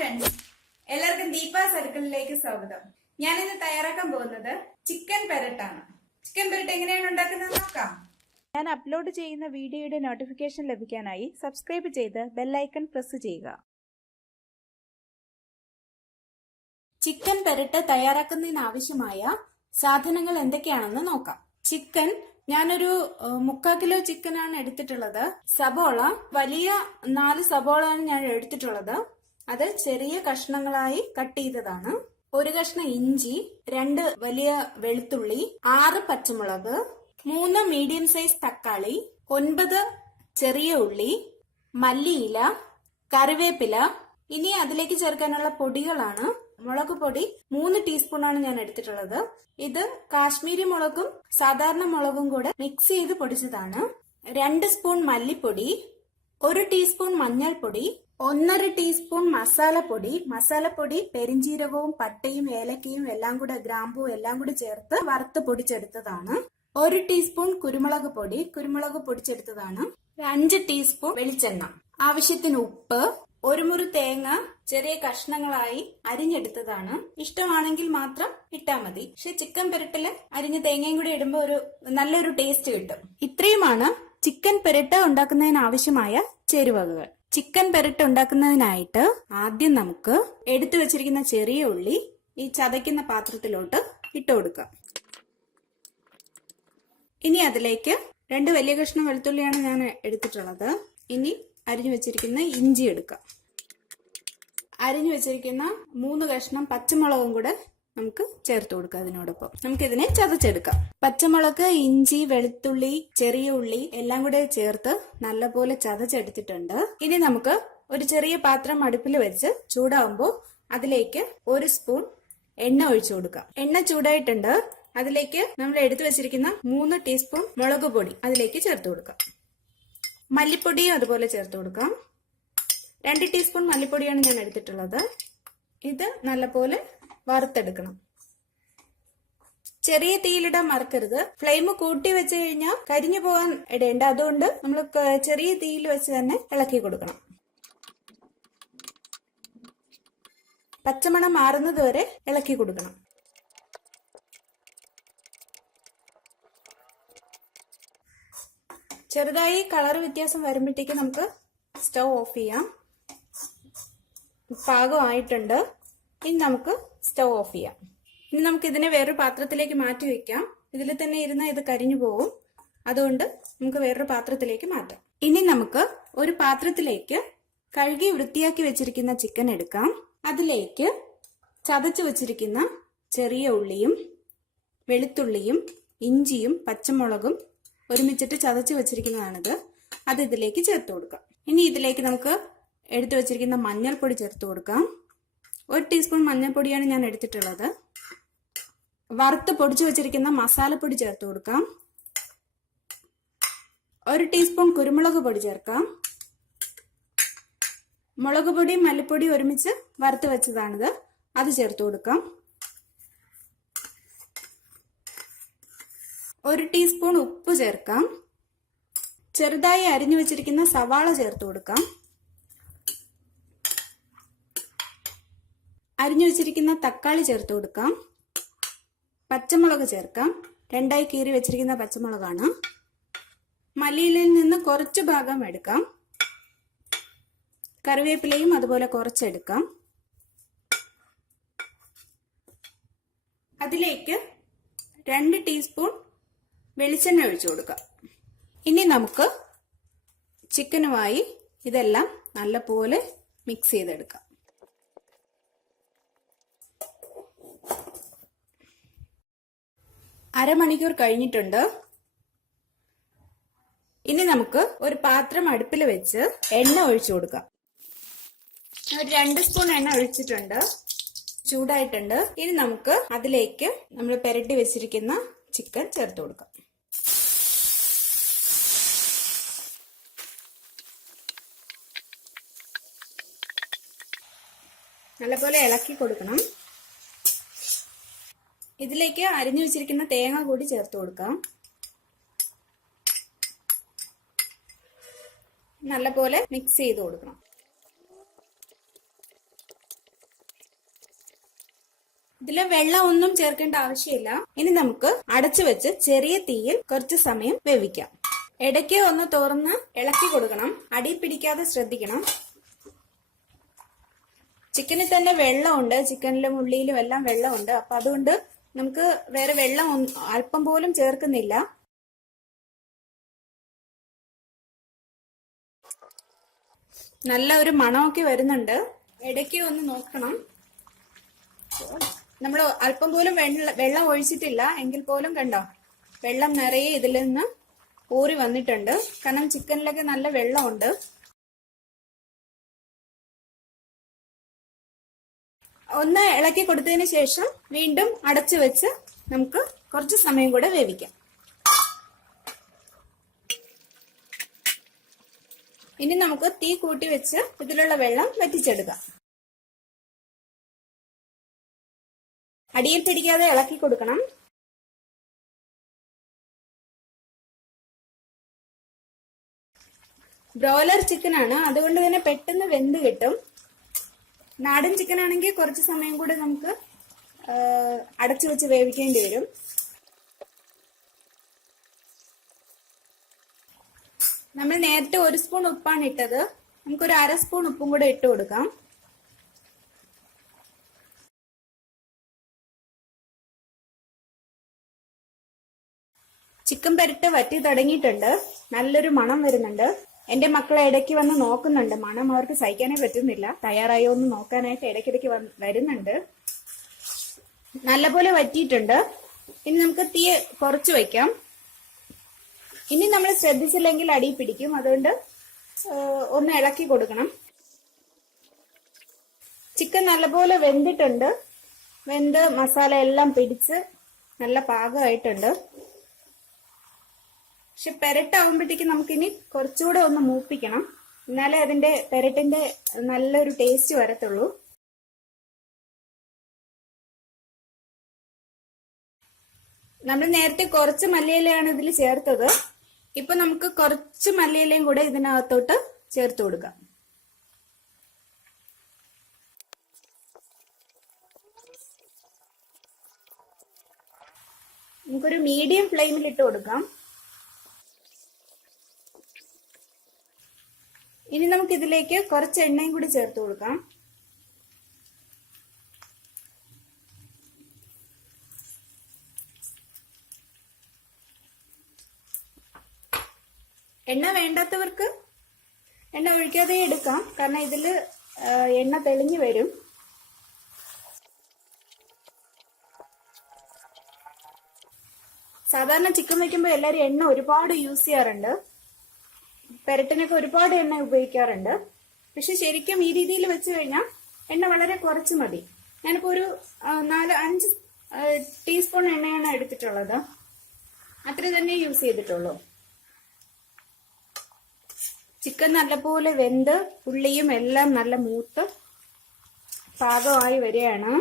Friends, എല്ലാവർക്കും ദീപാസ് അടുക്കളയിലേക്ക് സ്വാഗതം. ഞാൻ ഇന്ന് തയ്യാറാക്കാൻ പോകുന്നത് ചിക്കൻ പെരട്ടാണ്. ചിക്കൻ പെരട്ട് എങ്ങനെയാണ് ഉണ്ടാക്കുന്നത് നോക്കാം. ഞാൻ അപ്ലോഡ് ചെയ്യുന്ന വീഡിയോയുടെ നോട്ടിഫിക്കേഷൻ ലഭിക്കാനായി സബ്സ്ക്രൈബ് ചെയ്ത് ബെല്ലൈക്കൺ പ്രസ് ചെയ്യുക. ചിക്കൻ പെരട്ട് തയ്യാറാക്കുന്നതിന് ആവശ്യമായ സാധനങ്ങൾ എന്തൊക്കെയാണെന്ന് നോക്കാം. ചിക്കൻ ഞാനൊരു 3/4 കിലോ ചിക്കനാണ് എടുത്തിട്ടുള്ളത്. സബോള വലിയ 4 സബോളയാണ് ഞാൻ എടുത്തിട്ടുള്ളത്. അത് ചെറിയ കഷ്ണങ്ങളായി കട്ട് ചെയ്തതാണ്. 1 കഷ്ണം ഇഞ്ചി, 2 വലിയ വെളുത്തുള്ളി, 6 പച്ചമുളക്, 3 മീഡിയം സൈസ് തക്കാളി, 9 ചെറിയ ഉള്ളി, മല്ലിയില, കറിവേപ്പില. ഇനി അതിലേക്ക് ചേർക്കാനുള്ള പൊടികളാണ്. മുളക് പൊടി 3 ടീസ്പൂണാണ് ഞാൻ എടുത്തിട്ടുള്ളത്. ഇത് കാശ്മീരി മുളകും സാധാരണ മുളകും കൂടെ മിക്സ് ചെയ്ത് പൊടിച്ചതാണ്. 2 സ്പൂൺ മല്ലിപ്പൊടി, 1 ടീസ്പൂൺ മഞ്ഞൾപ്പൊടി, 1.5 ടീസ്പൂൺ മസാലപ്പൊടി. മസാലപ്പൊടി പെരിഞ്ചീരകവും പട്ടയും ഏലക്കയും എല്ലാം കൂടെ, ഗ്രാമ്പും എല്ലാം കൂടി ചേർത്ത് വറുത്ത് പൊടിച്ചെടുത്തതാണ്. 1 ടീസ്പൂൺ കുരുമുളക് പൊടി, കുരുമുളക് പൊടിച്ചെടുത്തതാണ്. 5 ടീസ്പൂൺ വെളിച്ചെണ്ണ, ആവശ്യത്തിന് ഉപ്പ്, 1 മുറി തേങ്ങ ചെറിയ കഷ്ണങ്ങളായി അരിഞ്ഞെടുത്തതാണ്. ഇഷ്ടമാണെങ്കിൽ മാത്രം ഇട്ടാ മതി. പക്ഷെ ചിക്കൻ പെരട്ടില് അരിഞ്ഞ തേങ്ങയും കൂടി ഇടുമ്പോ നല്ലൊരു ടേസ്റ്റ് കിട്ടും. ഇത്രയുമാണ് ചിക്കൻ പെരട്ട് ഉണ്ടാക്കുന്നതിന് ആവശ്യമായ ചേരുവകകൾ. ചിക്കൻ പെരട്ട് ഉണ്ടാക്കുന്നതിനായിട്ട് ആദ്യം നമുക്ക് എടുത്തു വെച്ചിരിക്കുന്ന ചെറിയ ഉള്ളി ഈ ചതയ്ക്കുന്ന പാത്രത്തിലോട്ട് ഇട്ട് കൊടുക്കാം. ഇനി അതിലേക്ക് 2 വലിയ കഷ്ണം വെളുത്തുള്ളിയാണ് ഞാൻ എടുത്തിട്ടുള്ളത്. ഇനി അരിഞ്ഞു വെച്ചിരിക്കുന്ന ഇഞ്ചി എടുക്കാം. അരിഞ്ഞു വെച്ചിരിക്കുന്ന 3 കഷ്ണം പച്ചമുളകും കൂടെ നമുക്ക് ചേർത്ത് കൊടുക്കാം. അതിനോടൊപ്പം നമുക്കിതിനെ ചതച്ചെടുക്കാം. പച്ചമുളക്, ഇഞ്ചി, വെളുത്തുള്ളി, ചെറിയ ഉള്ളി എല്ലാം കൂടെ ചേർത്ത് നല്ലപോലെ ചതച്ചെടുത്തിട്ടുണ്ട്. ഇനി നമുക്ക് ഒരു ചെറിയ പാത്രം അടുപ്പിൽ വെച്ച് ചൂടാവുമ്പോൾ അതിലേക്ക് 1 സ്പൂൺ എണ്ണ ഒഴിച്ചു കൊടുക്കാം. എണ്ണ ചൂടായിട്ടുണ്ട്. അതിലേക്ക് നമ്മൾ എടുത്തു വെച്ചിരിക്കുന്ന 3 ടീസ്പൂൺ മുളക് പൊടി അതിലേക്ക് ചേർത്ത് കൊടുക്കാം. മല്ലിപ്പൊടിയും അതുപോലെ ചേർത്ത് കൊടുക്കാം. 2 ടീസ്പൂൺ മല്ലിപ്പൊടിയാണ് ഞാൻ എടുത്തിട്ടുള്ളത്. ഇത് നല്ലപോലെ വറുത്തെടുക്കണം. ചെറിയ തീയിലിടാൻ മറക്കരുത്. ഫ്ലെയിം കൂട്ടി വെച്ച് കഴിഞ്ഞാൽ കരിഞ്ഞു പോകാൻ ഇടയുണ്ട്. അതുകൊണ്ട് നമ്മൾ ചെറിയ തീയിൽ വെച്ച് തന്നെ ഇളക്കി കൊടുക്കണം. പച്ചമണം മാറുന്നത് വരെ ഇളക്കി കൊടുക്കണം. ചെറുതായി കളർ വ്യത്യാസം വരുമ്പോഴത്തേക്ക് നമുക്ക് സ്റ്റൗ ഓഫ് ചെയ്യാം. പാകമായിട്ടുണ്ട്. ഇനി നമുക്ക് സ്റ്റൗ ഓഫ് ചെയ്യാം. ഇനി നമുക്ക് ഇതിനെ വേറൊരു പാത്രത്തിലേക്ക് മാറ്റി വെക്കാം. ഇതിൽ തന്നെ ഇരുന്നാൽ ഇത് കരിഞ്ഞു പോകും. അതുകൊണ്ട് നമുക്ക് വേറൊരു പാത്രത്തിലേക്ക് മാറ്റാം. ഇനി നമുക്ക് ഒരു പാത്രത്തിലേക്ക് കഴുകി വൃത്തിയാക്കി വെച്ചിരിക്കുന്ന ചിക്കൻ എടുക്കാം. അതിലേക്ക് ചതച്ചു വെച്ചിരിക്കുന്ന ചെറിയ ഉള്ളിയും വെളുത്തുള്ളിയും ഇഞ്ചിയും പച്ചമുളകും ഒരുമിച്ചിട്ട് ചതച്ച് വെച്ചിരിക്കുന്നതാണിത്. അത് ഇതിലേക്ക് ചേർത്ത് കൊടുക്കാം. ഇനി ഇതിലേക്ക് നമുക്ക് എടുത്തു വെച്ചിരിക്കുന്ന മഞ്ഞൾപ്പൊടി ചേർത്ത് കൊടുക്കാം. 1 ടീസ്പൂൺ മഞ്ഞൾപ്പൊടിയാണ് ഞാൻ എടുത്തിട്ടുള്ളത്. വറുത്ത് പൊടിച്ചു വെച്ചിരിക്കുന്ന മസാലപ്പൊടി ചേർത്ത് കൊടുക്കാം. 1 ടീസ്പൂൺ കുരുമുളക് പൊടി ചേർക്കാം. മുളക് പൊടിയും മല്ലിപ്പൊടിയും ഒരുമിച്ച് വറുത്ത് വെച്ചതാണിത്. അത് ചേർത്ത് കൊടുക്കാം. 1 ടീസ്പൂൺ ഉപ്പ് ചേർക്കാം. ചെറുതായി അരിഞ്ഞു വെച്ചിരിക്കുന്ന സവാള ചേർത്ത് കൊടുക്കാം. അരിഞ്ഞു വെച്ചിരിക്കുന്ന തക്കാളി ചേർത്ത് കൊടുക്കാം. പച്ചമുളക് ചേർക്കാം. 2ആയി കീറി വെച്ചിരിക്കുന്ന പച്ചമുളകാണ്. മല്ലിയിലയിൽ നിന്ന് കുറച്ച് ഭാഗം എടുക്കാം. കറിവേപ്പിലയും അതുപോലെ കുറച്ചെടുക്കാം. അതിലേക്ക് 2 ടീസ്പൂൺ വെളിച്ചെണ്ണ ഒഴിച്ചു കൊടുക്കാം. ഇനി നമുക്ക് ചിക്കനുമായി ഇതെല്ലാം നല്ലപോലെ മിക്സ് ചെയ്തെടുക്കാം. അരമണിക്കൂർ കഴിഞ്ഞിട്ടുണ്ട്. ഇനി നമുക്ക് ഒരു പാത്രം അടുപ്പിൽ വെച്ച് എണ്ണ ഒഴിച്ചു കൊടുക്കാം. 2 സ്പൂൺ എണ്ണ ഒഴിച്ചിട്ടുണ്ട്. ചൂടായിട്ടുണ്ട്. ഇനി നമുക്ക് അതിലേക്ക് നമ്മൾ പെരട്ടി വെച്ചിരിക്കുന്ന ചിക്കൻ ചേർത്ത് കൊടുക്കാം. നല്ലപോലെ ഇളക്കി കൊടുക്കണം. ഇതിലേക്ക് അരിഞ്ഞു വെച്ചിരിക്കുന്ന തേങ്ങ കൂടി ചേർത്ത് കൊടുക്കാം. നല്ലപോലെ മിക്സ് ചെയ്ത് കൊടുക്കണം. ഇതില് വെള്ളം ഒന്നും ചേർക്കേണ്ട ആവശ്യമില്ല. ഇനി നമുക്ക് അടച്ചു വെച്ച് ചെറിയ തീയിൽ കുറച്ച് സമയം വേവിക്കാം. ഇടയ്ക്ക് ഒന്ന് തുറന്ന് ഇളക്കി കൊടുക്കണം. അടി പിടിക്കാതെ ശ്രദ്ധിക്കണം. ചിക്കനിൽ തന്നെ വെള്ളമുണ്ട്, ചിക്കനിലും ഉള്ളിയിലും എല്ലാം വെള്ളമുണ്ട്. അപ്പൊ അതുകൊണ്ട് നമുക്ക് വേറെ വെള്ളം അല്പം പോലും ചേർക്കുന്നില്ല. നല്ല ഒരു മണമൊക്കെ വരുന്നുണ്ട്. ഇടയ്ക്ക് ഒന്ന് നോക്കണം. നമ്മൾ അല്പം പോലും വെള്ളം ഒഴിച്ചിട്ടില്ല എങ്കിൽ പോലും കണ്ടോ, വെള്ളം നിറയെ ഇതിൽ നിന്ന് ഊറി വന്നിട്ടുണ്ട്. കാരണം ചിക്കനിലൊക്കെ നല്ല വെള്ളമുണ്ട്. ഒന്ന് ഇളക്കി കൊടുത്തതിന് ശേഷം വീണ്ടും അടച്ചു വെച്ച് നമുക്ക് കുറച്ച് സമയം കൂടെ വേവിക്കാം. ഇനി നമുക്ക് തീ കൂട്ടി വെച്ച് ഇതിലുള്ള വെള്ളം വറ്റിച്ചെടുക്കാം. അടിയിൽ പിടിക്കാതെ ഇളക്കി കൊടുക്കണം. ബ്രോയിലർ ചിക്കൻ ആണ്, അതുകൊണ്ട് തന്നെ പെട്ടെന്ന് വെന്ത് കിട്ടും. നാടൻ ചിക്കൻ ആണെങ്കിൽ കുറച്ച് സമയം കൂടെ നമുക്ക് അടച്ചു വെച്ച് വേവിക്കേണ്ടി വരും. നമ്മൾ നേരത്തെ 1 സ്പൂൺ ഉപ്പാണ് ഇട്ടത്. നമുക്കൊരു 1/2 സ്പൂൺ ഉപ്പും കൂടെ ഇട്ട് കൊടുക്കാം. ചിക്കൻ പെരട്ട് വറ്റി തുടങ്ങിയിട്ടുണ്ട്. നല്ലൊരു മണം വരുന്നുണ്ട്. എന്റെ മക്കളെ ഇടയ്ക്ക് വന്ന് നോക്കുന്നുണ്ട്. മണം അവർക്ക് സഹിക്കാനേ പറ്റുന്നില്ല. തയ്യാറായോ എന്ന് നോക്കാനായിട്ട് ഇടയ്ക്കിടയ്ക്ക് വരുന്നുണ്ട്. നല്ലപോലെ വറ്റിയിട്ടുണ്ട്. ഇനി നമുക്ക് തീ കുറച്ച് വയ്ക്കാം. ഇനി നമ്മൾ ശ്രദ്ധിച്ചില്ലെങ്കിൽ അടി പിടിക്കും. അതുകൊണ്ട് ഒന്ന് ഇളക്കി കൊടുക്കണം. ചിക്കൻ നല്ലപോലെ വെന്തിട്ടുണ്ട്. വെന്ത് മസാല എല്ലാം പിടിച്ച് നല്ല പാകമായിട്ടുണ്ട്. പക്ഷെ പെരട്ടാവുമ്പോഴത്തേക്ക് നമുക്കിനി കുറച്ചുകൂടെ ഒന്ന് മൂപ്പിക്കണം. എന്നാലേ അതിന്റെ പെരട്ടിന്റെ നല്ലൊരു ടേസ്റ്റ് വരത്തുള്ളൂ. നമ്മൾ നേരത്തെ കുറച്ച് മല്ലിയിലയാണ് ഇതിൽ ചേർത്തത്. ഇപ്പൊ നമുക്ക് കുറച്ച് മല്ലിയിലയും കൂടെ ഇതിനകത്തോട്ട് ചേർത്ത് കൊടുക്കാം. നമുക്കൊരു മീഡിയം ഫ്ലെയിമിൽ ഇട്ട് കൊടുക്കാം. ഇനി നമുക്ക് ഇതിലേക്ക് കുറച്ച് എണ്ണയും കൂടി ചേർത്ത് കൊടുക്കാം. എണ്ണ വേണ്ടാത്തവർക്ക് എണ്ണ ഒഴിക്കാതെ എടുക്കാം. കാരണം ഇതില് എണ്ണ തെളിഞ്ഞു വരും. സാധാരണ ചിക്കൻ വെക്കുമ്പോൾ എല്ലാവരും എണ്ണ ഒരുപാട് യൂസ് ചെയ്യാറുണ്ട്. പെരട്ടിനൊക്കെ ഒരുപാട് എണ്ണ ഉപയോഗിക്കാറുണ്ട്. പക്ഷെ ശരിക്കും ഈ രീതിയിൽ വെച്ച് കഴിഞ്ഞാൽ എണ്ണ വളരെ കുറച്ച് മതി. ഞാനിപ്പോ ഒരു 4-5 ടീസ്പൂൺ എണ്ണയാണ് എടുത്തിട്ടുള്ളത്. അത്ര തന്നെ യൂസ് ചെയ്തിട്ടുള്ളൂ. ചിക്കൻ നല്ലപോലെ വെന്ത് ഉള്ളിയും എല്ലാം നല്ല മൂത്ത് പാകമായി വരികയാണ്.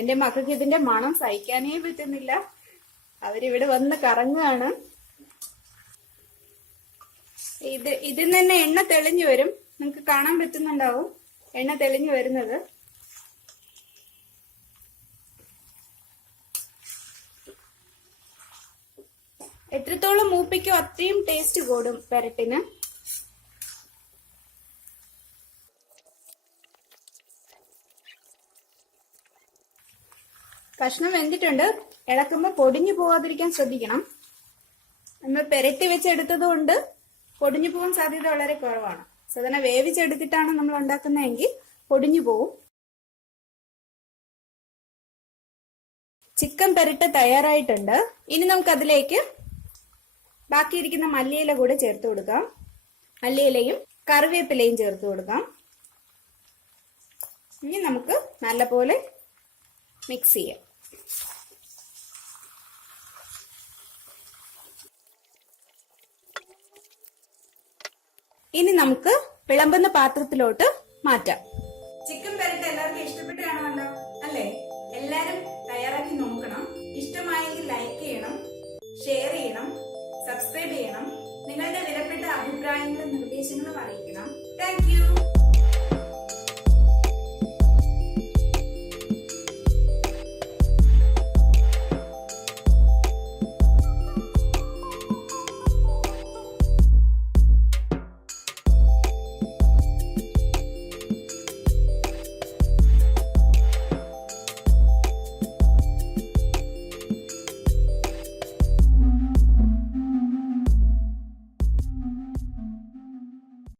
എന്റെ മക്കൾക്ക് ഇതിന്റെ മണം സഹിക്കാനേ പറ്റുന്നില്ല. അവരിവിടെ വന്ന് കറങ്ങുകയാണ്. ഇതിൽ തന്നെ എണ്ണ തെളിഞ്ഞു വരും. നിങ്ങൾക്ക് കാണാൻ പറ്റുന്നുണ്ടാവും എണ്ണ തെളിഞ്ഞു വരുന്നത്. എത്രത്തോളം മൂപ്പിക്കോ അത്രയും ടേസ്റ്റ് കൂടും പെരട്ടിന്. കഷ്ണം വെന്തിട്ടുണ്ട്. ഇളക്കുമ്പോൾ പൊടിഞ്ഞു പോവാതിരിക്കാൻ ശ്രദ്ധിക്കണം. നമ്മൾ പെരട്ടി വെച്ചെടുത്തത് കൊണ്ട് പൊടിഞ്ഞു പോകാൻ സാധ്യത വളരെ കുറവാണ്. സാധാരണ വേവിച്ചെടുത്തിട്ടാണ് നമ്മൾ ഉണ്ടാക്കുന്നതെങ്കിൽ പൊടിഞ്ഞു പോവും. ചിക്കൻ പെരട്ട് തയ്യാറായിട്ടുണ്ട്. ഇനി നമുക്ക് അതിലേക്ക് ബാക്കിയിരിക്കുന്ന മല്ലിയില കൂടെ ചേർത്ത് കൊടുക്കാം. മല്ലിയിലയും കറിവേപ്പിലയും ചേർത്ത് കൊടുക്കാം. ഇനി നമുക്ക് നല്ലപോലെ മിക്സ് ചെയ്യാം. ഇനി നമുക്ക് വിളമ്പുന്ന പാത്രത്തിലോട്ട് മാറ്റാം. ചിക്കൻ പെരട്ട് എല്ലാവർക്കും ഇഷ്ടപ്പെട്ട് കാണുമല്ലോ അല്ലേ? എല്ലാരും തയ്യാറാക്കി നോക്കണം. ഇഷ്ടമായെങ്കിൽ ലൈക്ക് ചെയ്യണം, ഷെയർ ചെയ്യണം, സബ്സ്ക്രൈബ് ചെയ്യണം. നിങ്ങളുടെ വിലപ്പെട്ട നിങ്ങളുടെ അഭിപ്രായങ്ങളും നിർദ്ദേശങ്ങളും അറിയിക്കണം. Thank you.